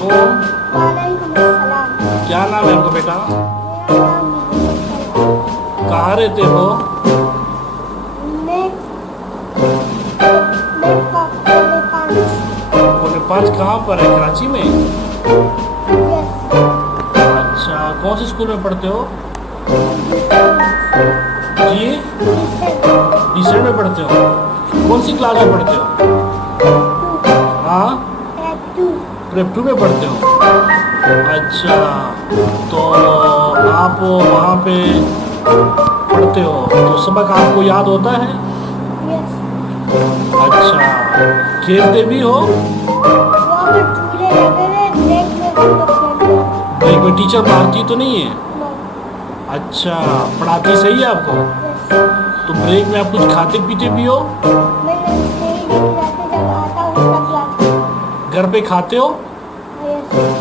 अस्सलामुअलैकुम। वालेकुम अस्सलाम। क्या नाम है आपका बेटा? मेरा नाम मोहम्मद सलमान। कहाँ रहते हो? मैं पौने पाँच। पौने पाँच कहाँ पर है? कराची में? यस। अच्छा, कौन से स्कूल में पढ़ते हो? जी, डिसेंट में पढ़ते हो। कौन सी क्लास में पढ़ते हो? हाँ, प्रेप टू में पढ़ते हो। अच्छा, तो आप वहाँ पे पढ़ते हो तो सबक आपको याद होता है? अच्छा, खेलते भी हो? ब्रेक में टीचर मारती तो नहीं है? अच्छा, पढ़ाती सही है आपको? तो ब्रेक में आप कुछ खाते पीते भी हो? घर पे खाते हो?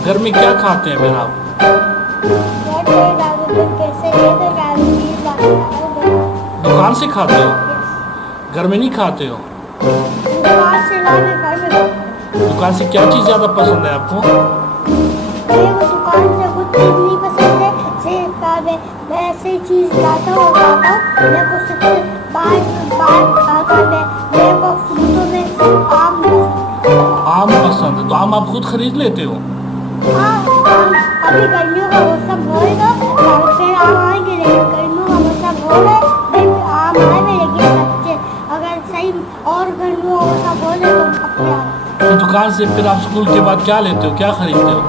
घर में क्या खाते हैं फिर आप? दुकान से खाते हो? घर में नहीं खाते हो? दुकान से क्या चीज़ ज़्यादा पसंद है आपको? दुकान से कुछ चीज नहीं पसंद है। मैं ऐसी चीज लाता हूँ मेरे को सबसे मेरे को फ्रूटों में आम पसंद है तो आम आप खुद खरीद लेते हो? आम अभी गर्मियों का मौसम होएगा और फिर आम आएंगे, लेकिन गर्मियों का मौसम हो रहा है फिर आम आएंगे, लेकिन बच्चे अगर सही और गर्मियों का मौसम हो जाए तो पक्के आएंगे। तो दुकान से फिर आप स्कूल के बाद क्या लेते हो, क्या खरीदते हो?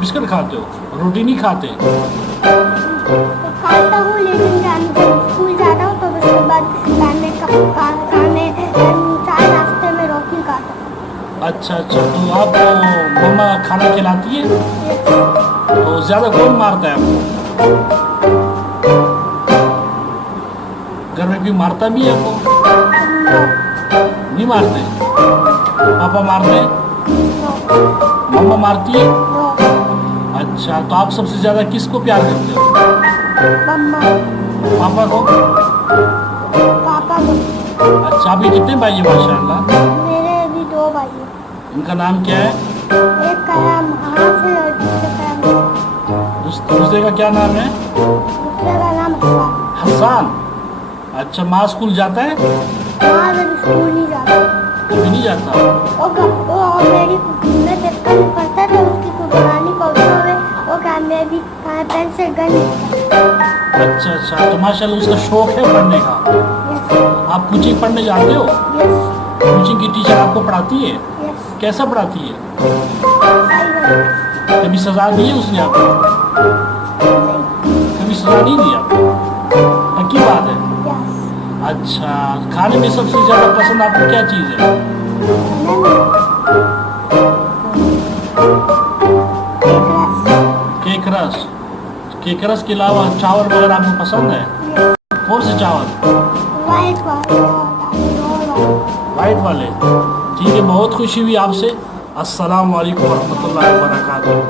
बिस्किट खाते हो? रोटी नहीं खाते? तो खाता हूँ, लेकिन जब स्कूल जाता हूँ तो उसके बाद चाय नाश्ते में रोटी खाता हूँ। अच्छा अच्छा, तो आप मम्मा खाना खिलाती है? तो ज़्यादा कौन मारता है आपको? घर में भी मारता भी है आपको? नहीं मारते? पापा मारते हैं? मम्मा मारती है? अच्छा, तो आप सबसे ज़्यादा किसको प्यार करते हो? मम्मा। पापा को? पापा को। अच्छा, आपके कितने भाई हैं माशाल्लाह? मेरे भी 2 भाई हैं। इनका नाम क्या है? एक का नाम हाफ है और दूसरे का नाम दूसरे का क्या नाम है? हसान। हसान। अच्छा, माँ स्कूल जाता है? वहाँ जब स्कूल नहीं जाता। कभी नहीं जाता? वो मेरी मैं पेपर में पढ़ता था, उसकी पुरानी कॉपियों में वो क्या मैं भी पेन से गन लिखता। अच्छा अच्छा, तो माशाल्लाह उसका शौक है पढ़ने का। यस। आप कोचिंग पढ़ने जाते हो? यस। कोचिंग की टीचर आपको पढ़ाती है? यस। कैसा पढ़ाती है? सही है। कभी सजा दी है उसने आपको? कभी सजा नहीं दी आपको? पक्की बात है? यस। अच्छा, खाने में सबसे ज़्यादा पसंद आपको क्या चीज़ है? केक रस। केक रस के अलावा चावल वगैरह आपको पसंद है? कौन से चावल? वाइट वाले। ठीक है, बहुत खुशी हुई आपसे। अस्सलाम वालेकुम वरहमतुल्लाहि वबरकातुहू।